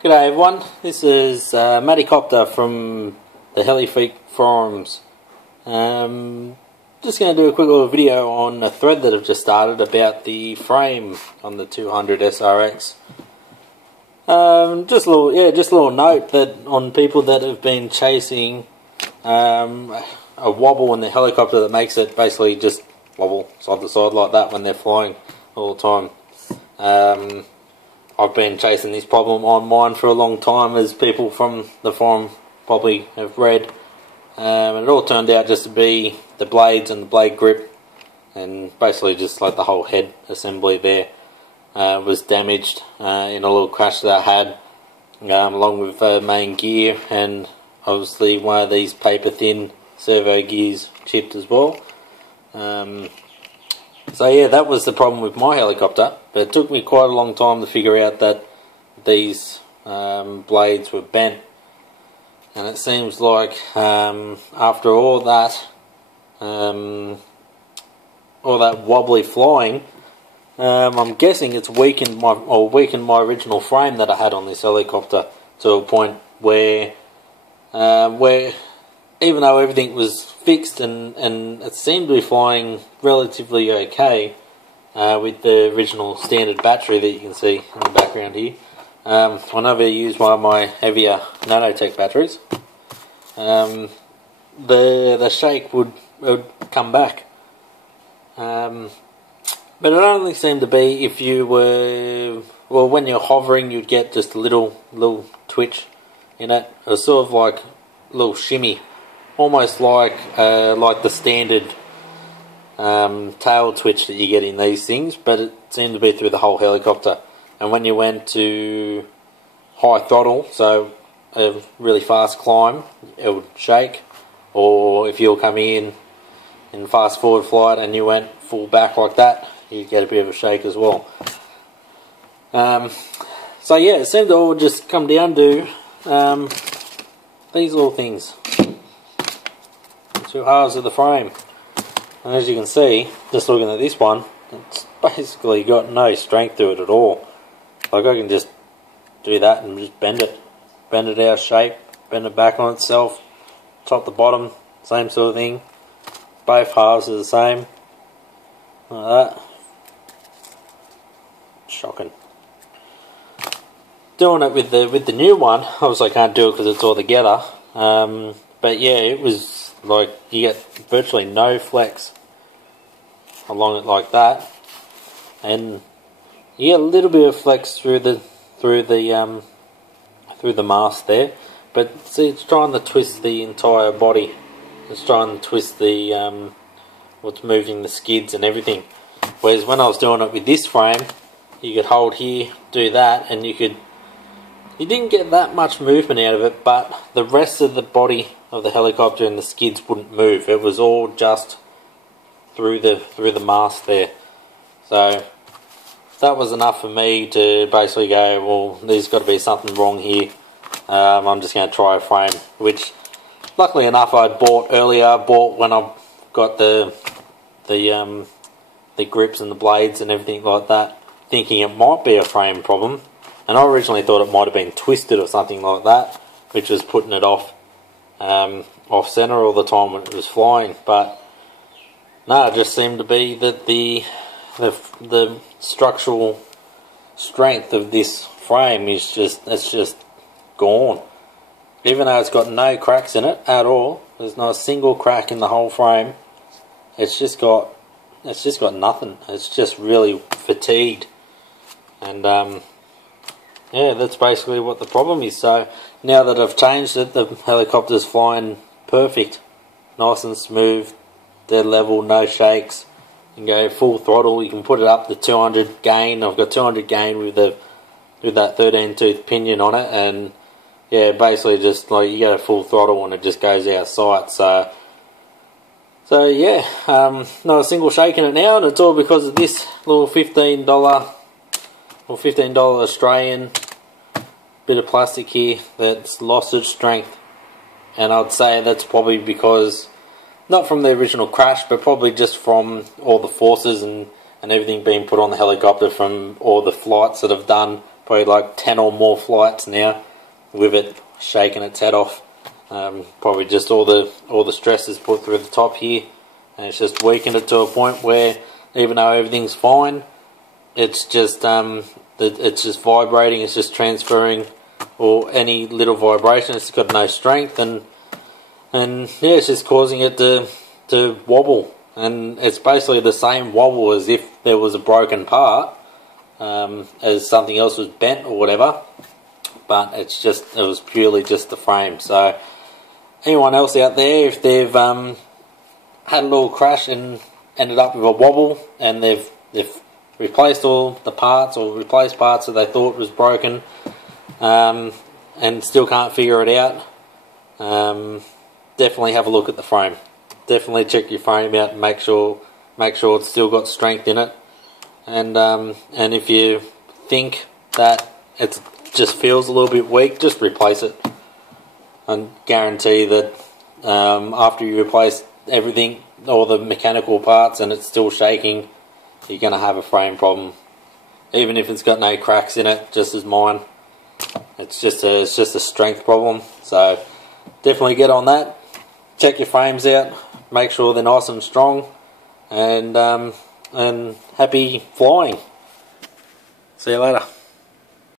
G'day everyone, this is Matty from the HeliFreak forums. Just going to do a quick little video on a thread that I've just started about the frame on the 200 SRX. Just a little note that on people that have been chasing a wobble in the helicopter that makes it basically just wobble side to side like that when they're flying all the time. I've been chasing this problem on mine for a long time, as people from the forum probably have read. And it all turned out just to be the blades and the blade grip, and basically just like the whole head assembly there was damaged in a little crash that I had, along with main gear, and obviously one of these paper thin servo gears chipped as well. So yeah, that was the problem with my helicopter, but it took me quite a long time to figure out that these blades were bent. And it seems like after all that wobbly flying, I'm guessing it's weakened my original frame that I had on this helicopter to a point where even though everything was fixed and it seemed to be flying relatively okay with the original standard battery that you can see in the background here. I never used one of my heavier nanotech batteries. The shake would come back, but it only seemed to be if you were, well, when you're hovering, you'd get just a little twitch in it. It was sort of like a little shimmy, almost like the standard tail twitch that you get in these things, but it seemed to be through the whole helicopter. And when you went to high throttle, so a really fast climb, it would shake. Or if you're coming in fast forward flight and you went full back like that, you'd get a bit of a shake as well. So yeah, it seemed to all just come down to these little things. Two halves of the frame. And as you can see, just looking at this one, it's basically got no strength to it at all. Like, I can just do that and just bend it out of shape, bend it back on itself, top to bottom, same sort of thing. Both halves are the same, like that. Shocking. Doing it with the new one, obviously I can't do it because it's all together. But yeah, it was like you get virtually no flex along it like that, and you get a little bit of flex through the mast there, but see, it's trying to twist the entire body. It's trying to twist the what's moving the skids and everything. Whereas when I was doing it with this frame, you could hold here, do that, and you didn't get that much movement out of it, but the rest of the body of the helicopter and the skids wouldn't move. It was all just through the mast there. So that was enough for me to basically go, well, there's got to be something wrong here. I'm just going to try a frame, which luckily enough I bought earlier. I bought when I got the grips and the blades and everything like that, thinking it might be a frame problem. And I originally thought it might have been twisted or something like that, which was putting it off center all the time when it was flying. But no, it just seemed to be that the structural strength of this frame is just gone. Even though it's got no cracks in it at all, there's not a single crack in the whole frame. It's just got nothing. It's just really fatigued, and yeah, that's basically what the problem is. So now that I've changed it, the helicopter's flying perfect, nice and smooth, dead level, no shakes. You can go full throttle. You can put it up to 200 gain. I've got 200 gain with that 13 tooth pinion on it, and yeah, basically just like you get a full throttle and it just goes out of sight. So yeah, not a single shake in it now, and it's all because of this little $15 or $15 Australian bit of plastic here that's lost its strength. And I'd say that's probably because, not from the original crash, but probably just from all the forces and and everything being put on the helicopter from all the flights that I've done, probably like 10 or more flights now, with it shaking its head off. Probably just all the stress is put through the top here, and it's just weakened it to a point where even though everything's fine, it's just vibrating, it's just transferring, or any little vibration, it's got no strength, and yeah, it's just causing it to wobble. And it's basically the same wobble as if there was a broken part, as something else was bent or whatever, but it was purely just the frame. So anyone else out there, if they've had a little crash and ended up with a wobble, and they've replaced all the parts or replaced parts that they thought was broken, and still can't figure it out, definitely have a look at the frame. Definitely check your frame out and make sure it's still got strength in it. And if you think that it just feels a little bit weak, just replace it. And guarantee that after you replace everything, all the mechanical parts, and it's still shaking, you're going to have a frame problem. Even if it's got no cracks in it, just as mine. It's just a strength problem. So definitely get on that. Check your frames out. Make sure they're nice and strong, and happy flying. See you later.